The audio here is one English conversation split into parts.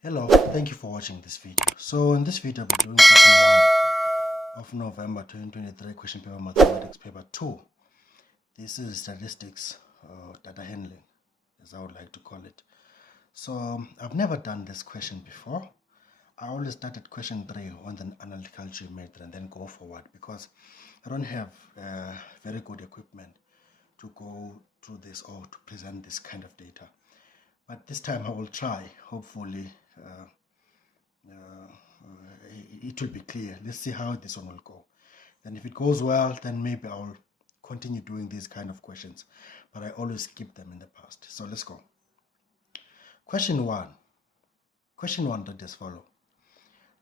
Hello, thank you for watching this video. So in this video we're doing section 1 of November 2023 question paper mathematics paper 2. This is statistics, data handling as I would like to call it. So I've never done this question before. I always start at question 3 on the analytical geometry and then go forward because I don't have very good equipment to go through this or to present this kind of data. But this time I will try. Hopefully it will be clear. Let's see how this one will go. Then if it goes well, then maybe I'll continue doing these kind of questions. But I always skip them in the past. So let's go. Question 1. Question 1 read as follows.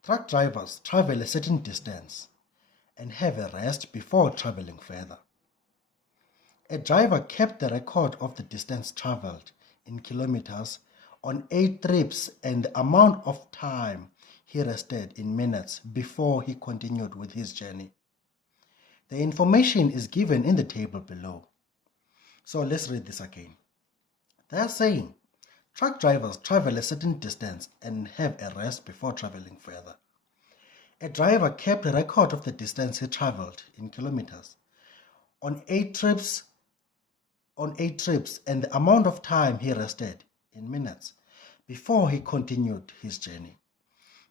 Truck drivers travel a certain distance and have a rest before traveling further. A driver kept the record of the distance traveled in kilometers on 8 trips and the amount of time he rested in minutes before he continued with his journey. The information is given in the table below. So let's read this again. They are saying truck drivers travel a certain distance and have a rest before traveling further. A driver kept a record of the distance he traveled in kilometers on 8 trips and the amount of time he rested in minutes before he continued his journey.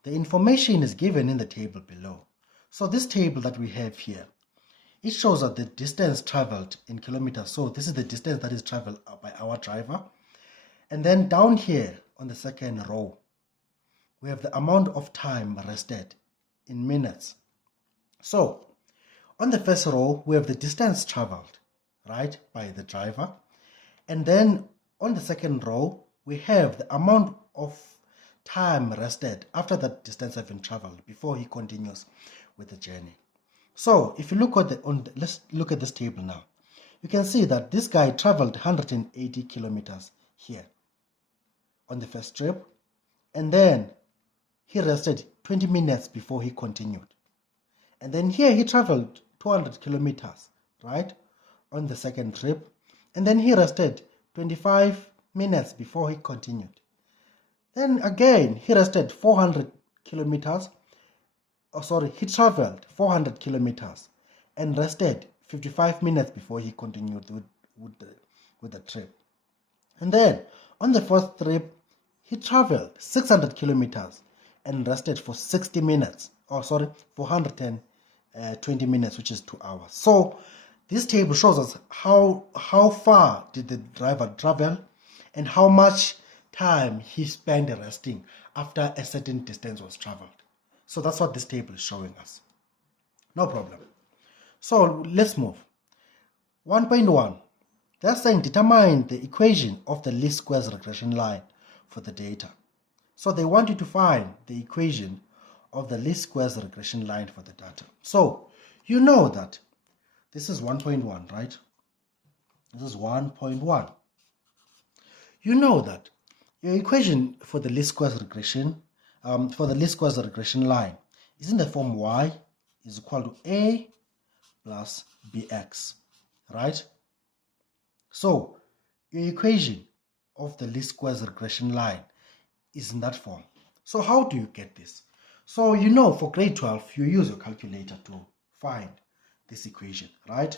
The information is given in the table below. So this table that we have here, it shows that the distance traveled in kilometers. So this is the distance that is traveled by our driver. And then down here on the second row, we have the amount of time rested in minutes. So on the first row, we have the distance traveled, right, by the driver. And then on the second row, we have the amount of time rested after that distance has been traveled before he continues with the journey. So if you look at let's look at this table now. You can see that this guy traveled 180 kilometers here on the first trip, and then he rested 20 minutes before he continued. And then here he traveled 200 kilometers, right, on the second trip, and then he rested 25 minutes before he continued. Then again, he rested 400 kilometers. He traveled 400 kilometers and rested 55 minutes before he continued with the trip. And then on the fourth trip, he traveled 600 kilometers and rested for 60 minutes. 420 minutes, which is 2 hours. So this table shows us how far did the driver travel and how much time he spent resting after a certain distance was traveled. So that's what this table is showing us. No problem. So let's move. 1.1. They're saying determine the equation of the least squares regression line for the data. So they want you to find the equation of the least squares regression line for the data. So you know that this is 1.1, right? This is 1.1. You know that your equation for the least squares regression, line is in the form y is equal to a plus bx, right? So your equation of the least squares regression line is in that form. So how do you get this? So you know for grade 12, you use your calculator to find this equation, right?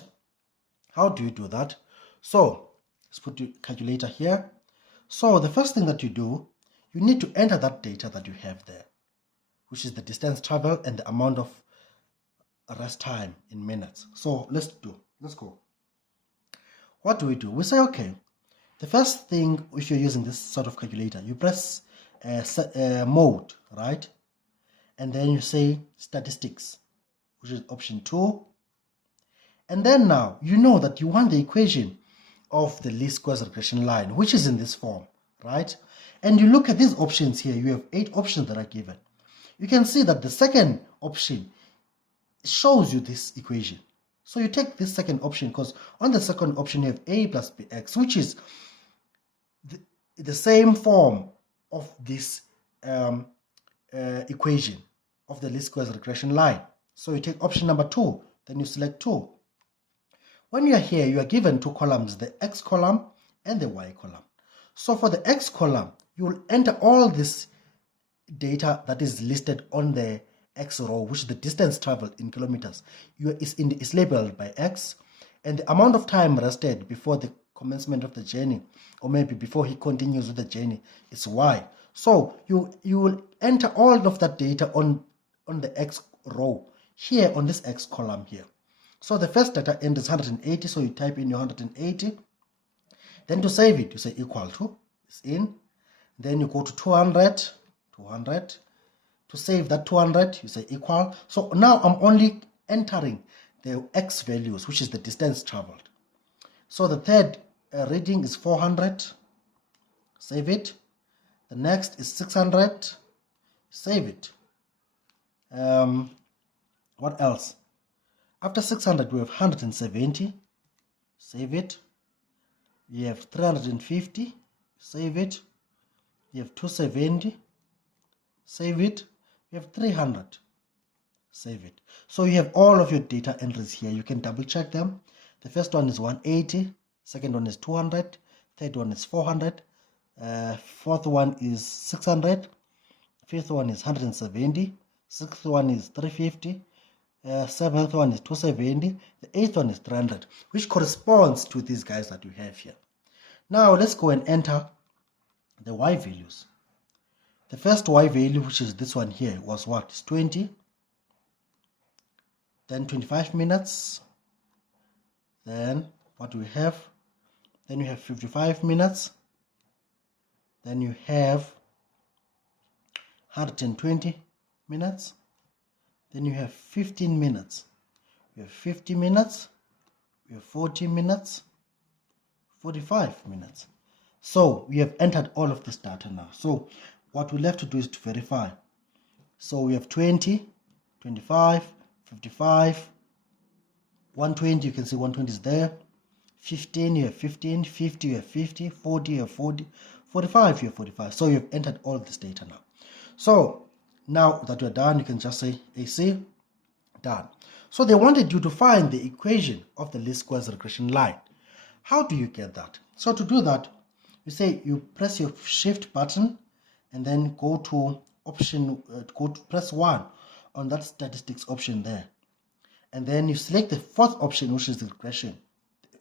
How do you do that? So let's put your calculator here. So the first thing that you do, you need to enter that data that you have there, which is the distance traveled and the amount of rest time in minutes. So let's go. What do? We say, okay, the first thing, if you're using this sort of calculator, you press mode, right? And then you say statistics, which is option 2. And then now you know that you want the equation of the least squares regression line, which is in this form, right? And you look at these options here, you have 8 options that are given. You can see that the second option shows you this equation. So you take this second option because on the second option you have a plus bx, which is the same form of this equation of the least squares regression line. So you take option number 2, then you select 2. When you are here, you are given 2 columns, the x column and the y column. So for the x column, you will enter all these data that is listed on the X row, which is the distance traveled in kilometers, is labeled by X, and the amount of time rested before the commencement of the journey, or maybe before he continues with the journey, is Y. So you will enter all of that data on the X row here on this X column here. So the first data end is 180, so you type in your 180. Then to save it, you say equal to, is in. Then you go to 200. To save that 200, you say equal. So now I'm only entering the X values, which is the distance traveled. So the third reading is 400. Save it. The next is 600. Save it. What else? After 600, we have 170. Save it. You have 350. Save it. You have 270. Save it. You have 300. Save it. So you have all of your data entries here. You can double check them. The first one is 180. Second one is 200. Third one is 400. Fourth one is 600. Fifth one is 170. Sixth one is 350. Seventh one is 270. The eighth one is 300, which corresponds to these guys that you have here. Now let's go and enter the Y values. The first Y value, which is this one here, was what? It's 20. Then 25 minutes. Then what do we have? Then you have 55 minutes. Then you have 120 minutes. Then you have 15 minutes. You have 50 minutes. You have 40 minutes. 45 minutes. So we have entered all of this data now. So what we left to do is to verify. So we have 20, 25, 55, 120, you can see 120 is there. 15, you have 15, 50, you have 50, 40, you have 40, 45, you have 45. So you have entered all this data now. So now that we're done, you can just say AC, done. So they wanted you to find the equation of the least squares regression line. How do you get that? So to do that, you say you press your shift button and then go to option, press 1 on that statistics option there. And then you select the fourth option, which is the regression.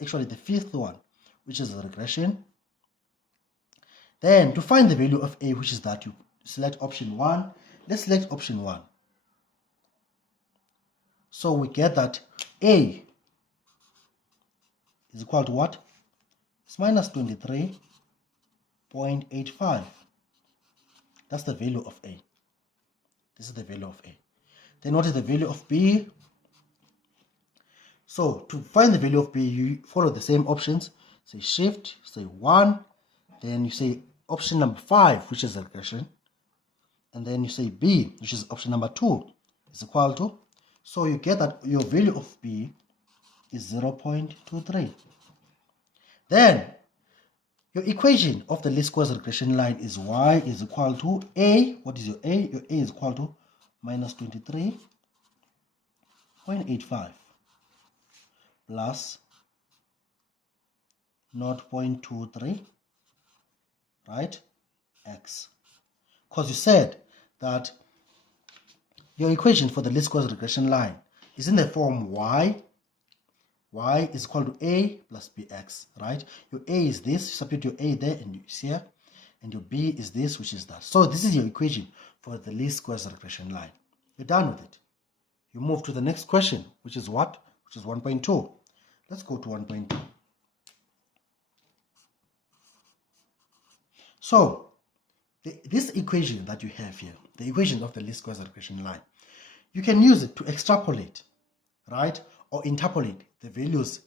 Actually, the fifth one, which is the regression. Then to find the value of A, which is that, you select option 1. Let's select option 1. So we get that A is equal to what? It's minus 23.85. That's the value of A. This is the value of A. Then what is the value of B? So to find the value of B, you follow the same options. Say shift, say 1, then you say option number 5, which is regression, and then you say B, which is option number 2, is equal to. So you get that your value of B is 0.23. Then your equation of the least squares regression line is Y is equal to A. What is your A? Your A is equal to minus 23.85 plus 0.23, right, X. Because you said that your equation for the least squares regression line is in the form Y. Y is equal to A plus BX, right? Your A is this, you substitute your A there and it's here, and your B is this, which is that. So this is your equation for the least squares regression line. You're done with it. You move to the next question, which is what? Which is 1.2. Let's go to 1.2. So this equation that you have here, the equation of the least squares regression line, you can use it to extrapolate, right, or interpolate the values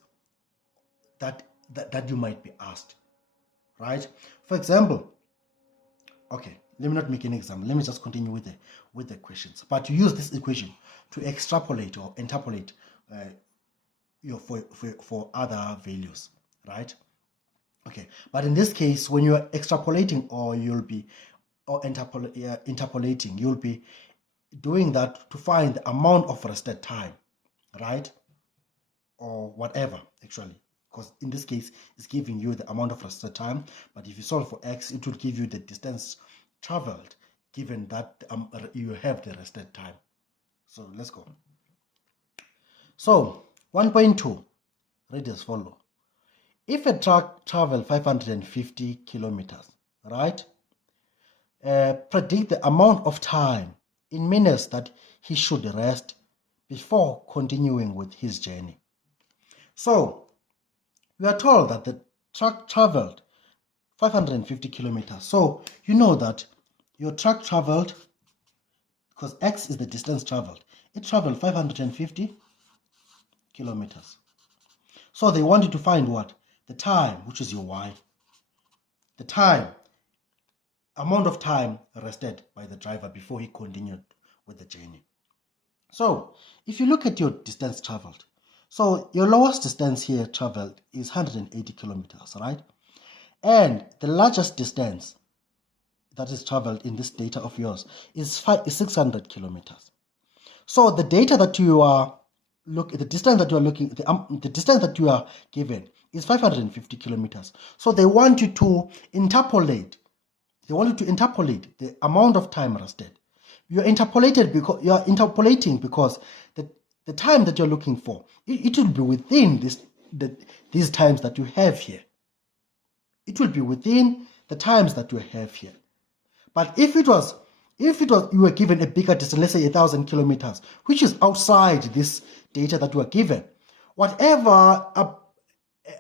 that you might be asked, right? For example, okay, let me not make an example. Let me just continue with the questions. But you use this equation to extrapolate or interpolate for other values, right? Okay, but in this case, when you are extrapolating or interpolating, you'll be doing that to find the amount of rested time, right? Or whatever, actually, because in this case, it's giving you the amount of rested time. But if you solve for X, it will give you the distance traveled given that you have the rested time. So let's go. So 1.2 read as follow. If a truck travels 550 kilometers, right? Predict the amount of time in minutes that he should rest before continuing with his journey. So we are told that the truck traveled 550 kilometers. So you know that your truck traveled, because x is the distance traveled, it traveled 550 kilometers. So they want you to find what? The time, which is your y. The time, amount of time rested by the driver before he continued with the journey. So if you look at your distance traveled, so your lowest distance here traveled is 180 kilometers, right? And the largest distance that is traveled in this data of yours is 600 kilometers. So the data that you are the distance that you are looking, the distance that you are given is 550 kilometers. So they want you to interpolate. They want you to interpolate the amount of time rested. You are interpolating because the time that you're looking for, it will be within these times that you have here. It will be within the times that you have here. But if you were given a bigger distance, let's say 1,000 kilometers, which is outside this data that you are given, whatever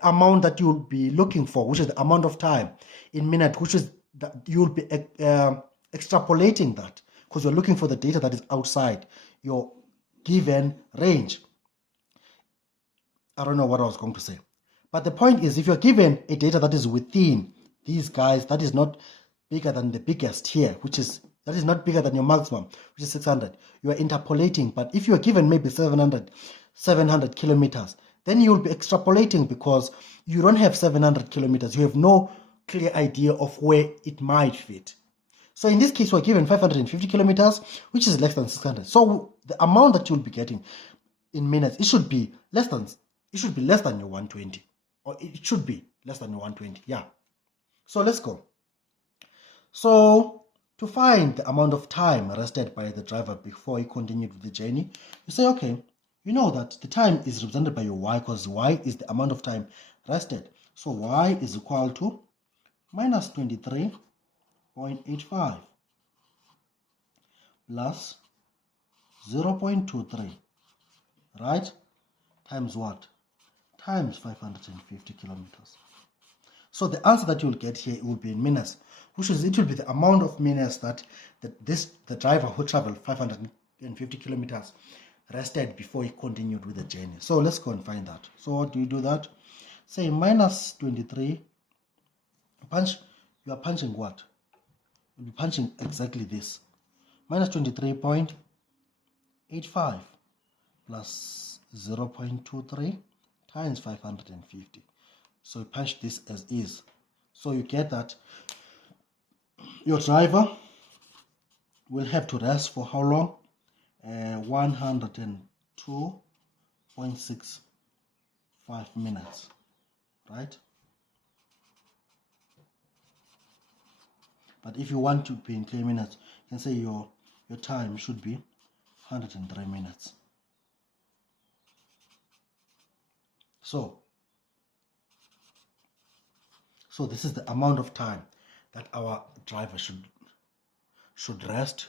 amount that you'll be looking for, which is the amount of time in minutes, which is that you'll be extrapolating that, because you're looking for the data that is outside your given range. I don't know what I was going to say. But the point is, if you're given a data that is within these guys, that is not bigger than the biggest here, that is not bigger than your maximum, which is 600, you are interpolating. But if you are given maybe 700 kilometers, then you will be extrapolating, because you don't have 700 kilometers. You have no clear idea of where it might fit. So in this case, we're given 550 kilometers, which is less than 600. So the amount that you'll be getting in minutes, it should be less than your 120, or it should be less than your 120. Yeah. So let's go. So to find the amount of time rested by the driver before he continued with the journey, you say, okay, you know that the time is represented by your y, because y is the amount of time rested. So y is equal to minus 23.85 plus 0.23, right? Times what? Times 550 kilometers. So the answer that you'll get here will be in minutes, which is, it will be the amount of minutes that the driver who traveled 550 kilometers rested before he continued with the journey. So let's go and find that. So how do you do that? Say minus 23, you are punching what? You'll be punching exactly this. Minus 23.85 plus 0.23 times 550. So you punch this as is. So you get that your driver will have to rest for how long? 102.65 minutes, right? But if you want to be in clear minutes, you can say your time should be 103 minutes. So this is the amount of time that our driver should rest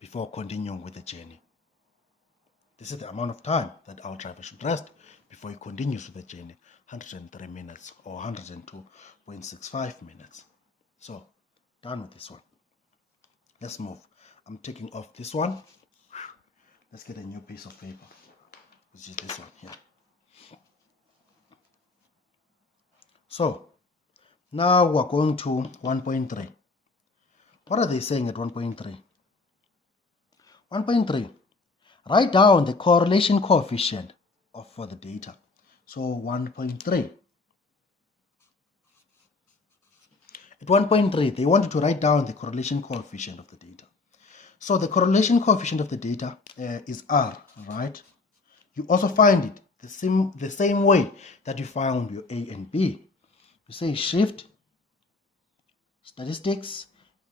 before continuing with the journey. This is the amount of time that our driver should rest before he continues with the journey, 103 minutes or 102.65 minutes. So done with this one. Let's move. I'm taking off this one. Let's get a new piece of paper, which is this one here. So now we're going to 1.3. What are they saying at 1.3? 1.3. Write down the correlation coefficient for the data. So 1.3. At 1.3, they want you to write down the correlation coefficient of the data. So the correlation coefficient of the data is R, right? You also find it the same way that you found your A and B. You say shift, statistics,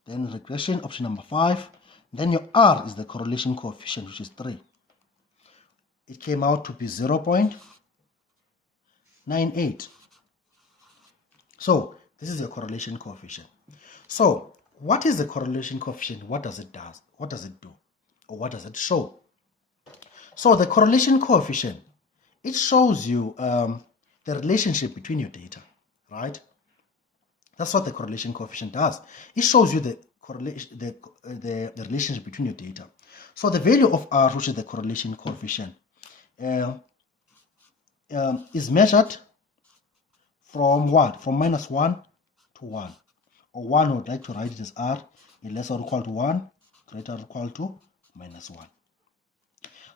then regression, option number 5. Then your R is the correlation coefficient, which is 3. It came out to be 0.98. So this is your correlation coefficient. So what is the correlation coefficient? What does it do? Or what does it show? So the correlation coefficient, it shows you the relationship between your data, right? That's what the correlation coefficient does. It shows you the correlation, the relationship between your data. So the value of R, which is the correlation coefficient, is measured from what? From -1 to 1. Or 1, I would like to write it as R, less or equal to 1, greater or equal to -1.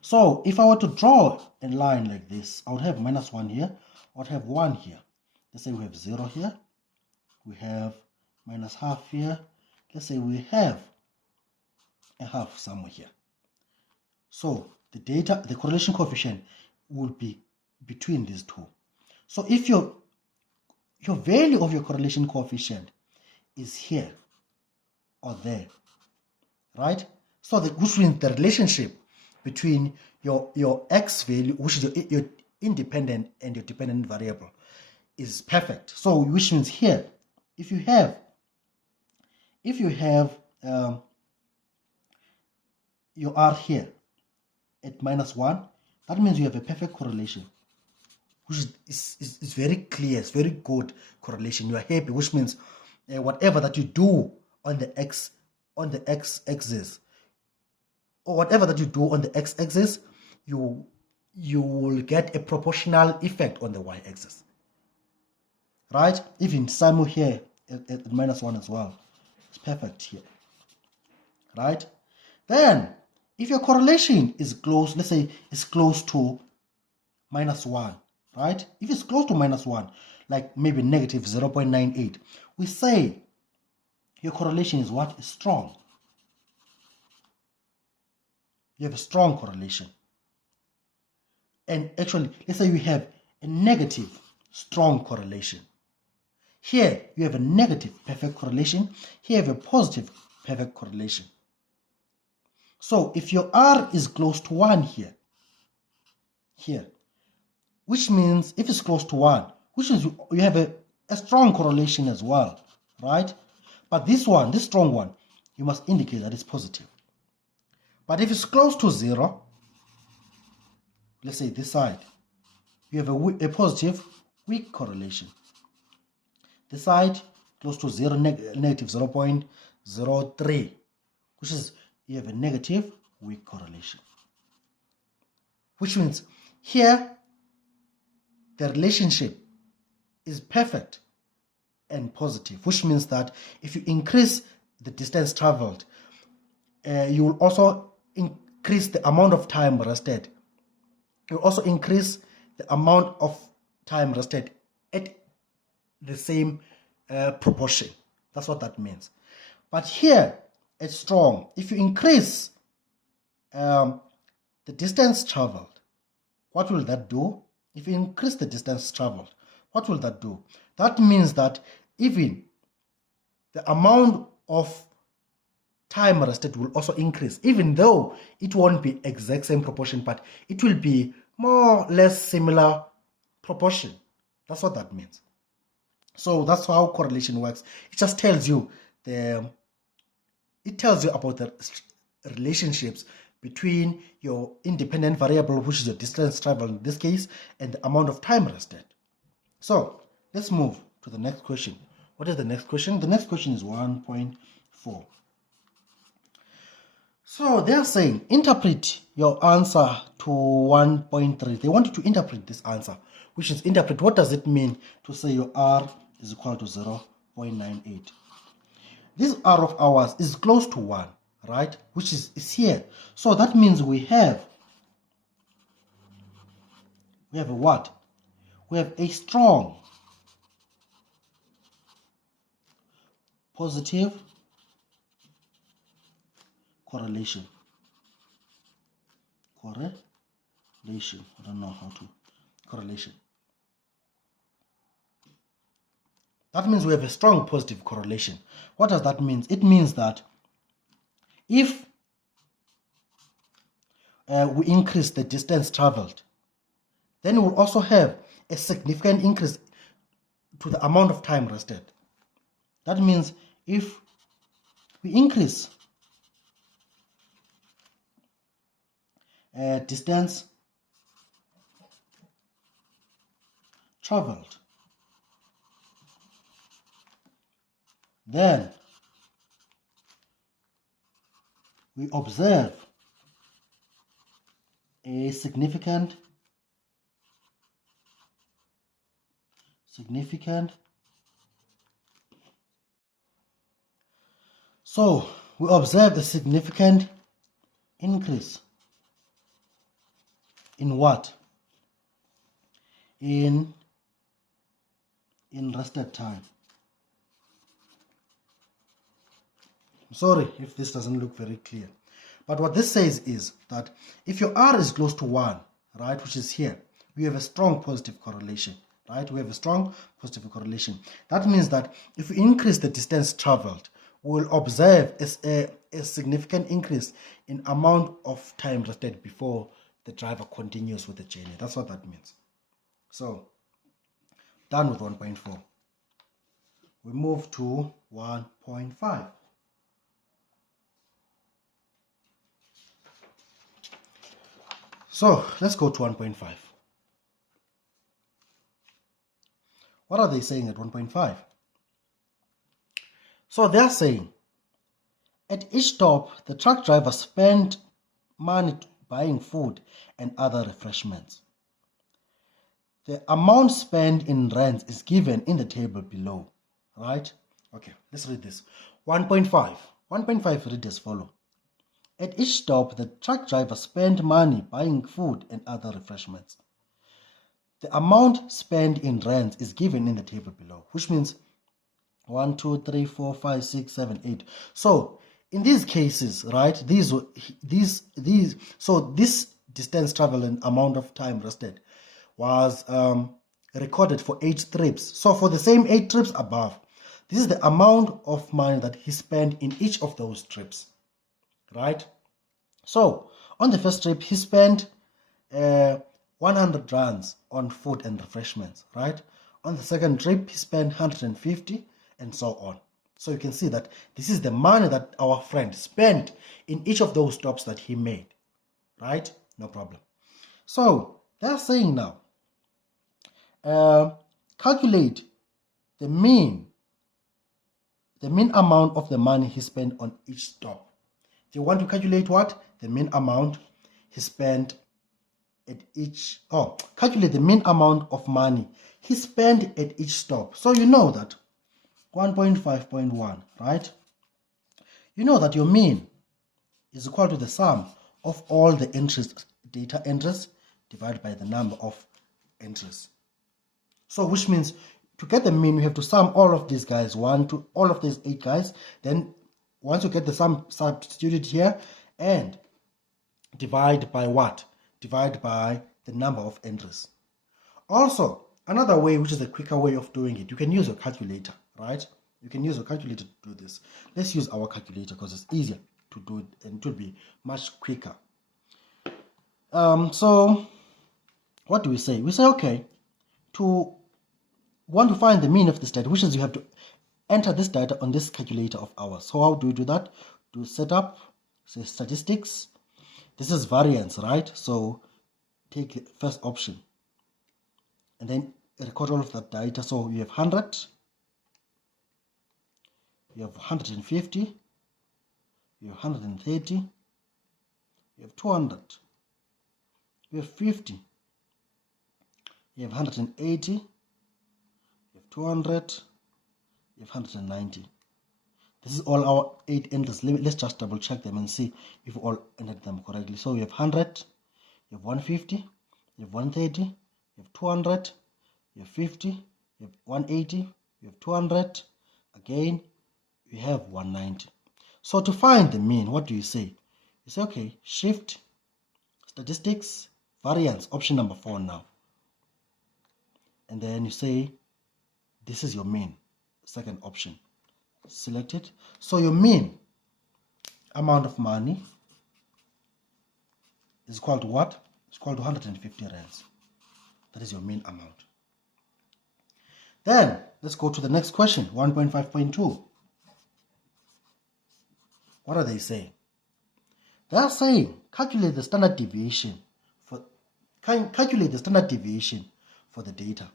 So if I were to draw a line like this, I would have -1 here, I would have 1 here. Let's say we have 0 here, we have -half here, let's say we have a half somewhere here. So the correlation coefficient will be between these two. So if your value of your correlation coefficient is here or there, right? So which means the relationship between your x value, which is your independent and your dependent variable, is perfect. So which means here, if you have your R here at -1, that means you have a perfect correlation, which is very clear, it's very good correlation. You are happy, which means whatever that you do on the x-axis, or whatever that you do on the x-axis, you will get a proportional effect on the y-axis, right? Even Samu here at -1 as well, it's perfect here, right? Then if your correlation is close, let's say it's close to -1, right? If it's close to -1, like maybe negative 0.98, we say your correlation is what? Is strong. You have a strong correlation. And actually, let's say we have a negative strong correlation. Here you have a negative perfect correlation. Here you have a positive perfect correlation. So if your R is close to 1 here, which means if it's close to 1, which means you have a strong correlation as well, right? But this one, this strong one, you must indicate that it's positive. But if it's close to 0, let's say this side, you have a positive weak correlation. This side close to 0, negative 0.03, which is you have a negative weak correlation. Which means here the relationship is perfect and positive, which means that if you increase the distance traveled, you will also increase the amount of time rested. You will also increase the amount of time rested at the same proportion. That's what that means. But here it's strong. If you increase the distance traveled, what will that do? If you increase the distance traveled, what will that do? That means that even the amount of time rested will also increase, even though it won't be exact same proportion, but it will be more or less similar proportion. That's what that means. So that's how correlation works. It just tells you about the relationships between your independent variable, which is your distance traveled in this case, and the amount of time rested. So let's move to the next question. What is the next question? The next question is 1.4. So they're saying interpret your answer to 1.3. They want you to interpret this answer, which is interpret what does it mean to say your R is equal to 0.98. This R of ours is close to 1, right? Which is here. So that means we have a what? We have a strong positive correlation. I don't know how to. Correlation. That means we have a strong positive correlation. What does that mean? It means that if we increase the distance traveled, then we'll also have a significant increase to the amount of time rested. That means if we increase distance traveled, then we observe a significant so we observe a significant increase in what? In rested time. I'm sorry if this doesn't look very clear, but what this says is that if your R is close to 1, right, which is here, we have a strong positive correlation, right? We have a strong positive correlation. That means that if we increase the distance traveled, we will observe a significant increase in amount of time rested before the driver continues with the journey. That's what that means. So, done with 1.4. We move to 1.5. So, let's go to 1.5. What are they saying at 1.5? So they are saying, at each stop, the truck driver spent money buying food and other refreshments. The amount spent in rents is given in the table below, right? Okay, let's read this. 1.5. 1.5 read as follows. At each stop, the truck driver spent money buying food and other refreshments. The amount spent in rents is given in the table below, which means 1, 2, 3, 4, 5, 6, 7, 8. So in these cases, right, so this distance travel and amount of time rested was recorded for 8 trips. So for the same 8 trips above, this is the amount of money that he spent in each of those trips, right? So on the first trip, he spent 100 rands on food and refreshments, right? On the second trip, he spent 150 and so on. So you can see that this is the money that our friend spent in each of those stops that he made, right? No problem. So they're saying now, calculate the mean amount of the money he spent on each stop. They want to calculate what? The mean amount he spent at each, calculate the mean amount of money he spent at each stop. So you know that 1.5.1, right? You know that your mean is equal to the sum of all the data entries divided by the number of entries. So which means to get the mean, you have to sum all of these guys, all of these 8 guys. Then once you get the sum, substitute it here and divide by what? Divide by the number of entries. Also, another way, which is a quicker way of doing it, you can use your calculator, right? You can use your calculator to do this. Let's use our calculator because it's easier to do it and it will be much quicker. So what do we say? We say, okay, to want to find the mean of this data, which is you have to enter this data on this calculator of ours. So how do we do that? Do setup, say statistics. This is variance, right? So take the first option and then record all of that data. So you have 100, you have 150, you have 130, you have 200, you have 50, you have 180, you have 200, you have 190. This is all our 8 entries. Let's just double check them and see if we all entered them correctly. So you have 100, you have 150, you have 130, you have 200, you have 50, you have 180, you have 200, again you have 190. So to find the mean, what do you say? You say, okay, shift, statistics, variance, option number 4 now. And then you say, this is your mean. second option. Select it. So your mean amount of money is equal to what? It's equal to 150 rands. That is your mean amount. Then let's go to the next question, 1.5.2. What are they saying? They are saying calculate the standard deviation for the data.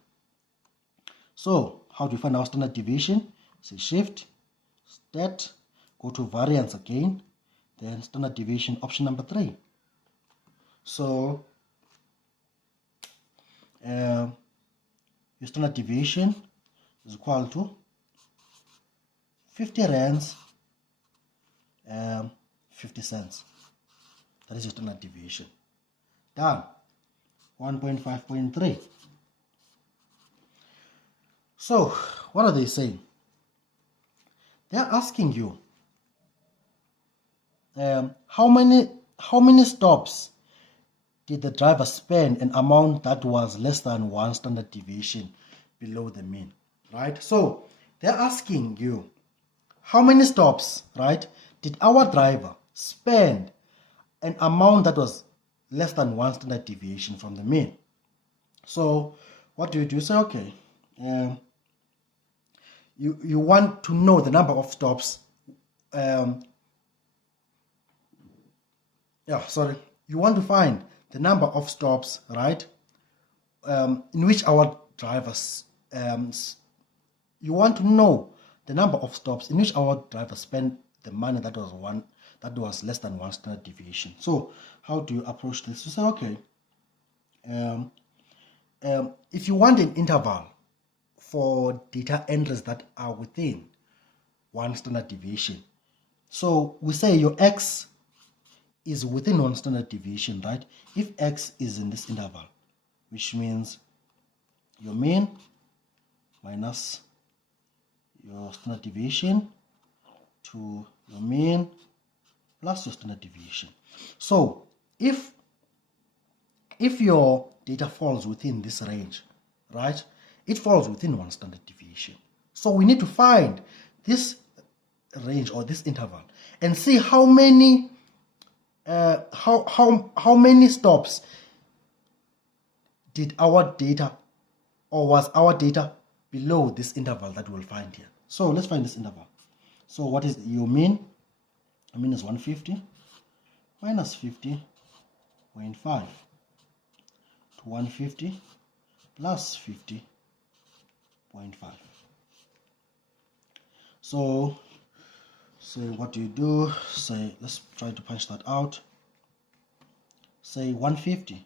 So how do you find our standard deviation? Say shift, stat, go to variance again, then standard deviation option number 3. So your standard deviation is equal to 50 rands 50 cents. That is your standard deviation. Done. 1.5.3. So what are they saying? They are asking you how many stops did the driver spend an amount that was less than 1 standard deviation below the mean, right? So they're asking you how many stops, right, did our driver spend an amount that was less than 1 standard deviation from the mean. So what do? You say, okay, you want to know the number of stops. You want to find the number of stops, right, in which our drivers, you want to know the number of stops in which our driver spent the money that was less than 1 standard deviation. So how do you approach this? You say, okay, if you want an interval for data entries that are within 1 standard deviation, so we say your x is within 1 standard deviation, right? If x is in this interval, which means your mean minus your standard deviation to your mean plus your standard deviation. So if your data falls within this range, right, it falls within 1 standard deviation. So we need to find this range or this interval and see how many how many stops did our data, or was our data below this interval that we'll find here. So let's find this interval. So what is your mean? Your mean is 150 minus 50.5 to 150 plus 50.5. So say what do you do? Say, let's try to punch that out. Say 150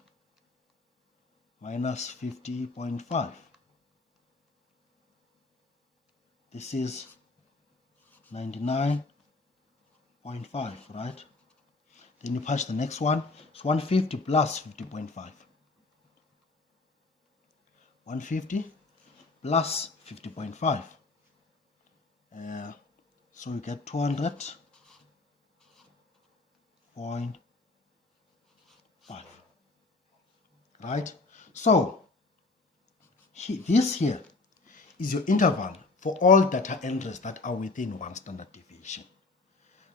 minus 50.5. This is 99.5, right? Then you punch the next one. It's 150 plus 50.5. 150 plus 50.5. So we get 200.5, right? So this here is your interval for all data entries that are within 1 standard deviation,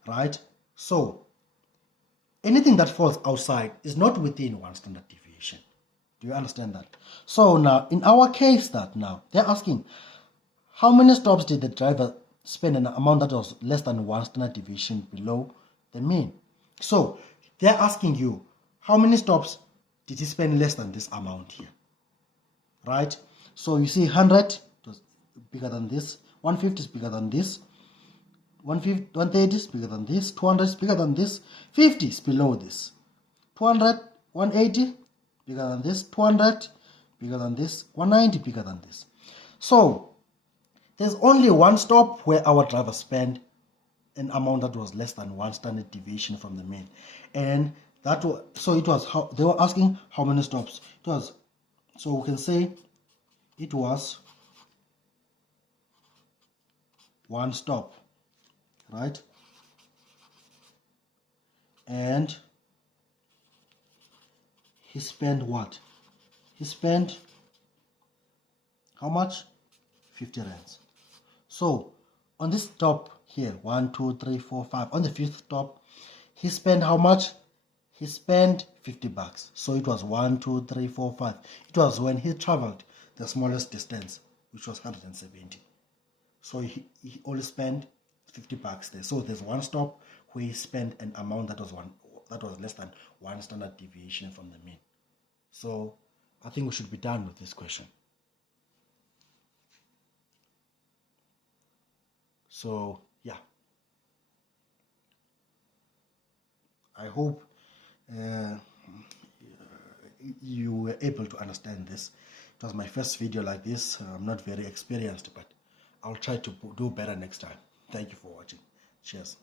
right? So anything that falls outside is not within 1 standard deviation. Do you understand that? So now in our case they're asking how many stops did the driver spend an amount that was less than 1 standard deviation below the mean. So they're asking you how many stops did he spend less than this amount here, right? So you see 100 is bigger than this, 150 is bigger than this, 130 is bigger than this, 200 is bigger than this, 50 is below this, 200, 180 bigger than this, 200 bigger than this, 190 bigger than this. So there's only one stop where our driver spent an amount that was less than 1 standard deviation from the mean, and that was, so it was how they were asking how many stops it was. So we can say it was 1 stop, right? And he spent what? He spent how much? 50 rands. So on this stop here, 1, 2, 3, 4, 5, on the 5th stop, he spent how much? He spent $50. So it was 1, 2, 3, 4, 5. It was when he traveled the smallest distance, which was 170. So he only spent $50 there. So there's one stop where he spent an amount that was less than one standard deviation from the mean. So I think we should be done with this question. So yeah, I hope you were able to understand this. It was my first video like this. I'm not very experienced, but I'll try to do better next time. Thank you for watching. Cheers.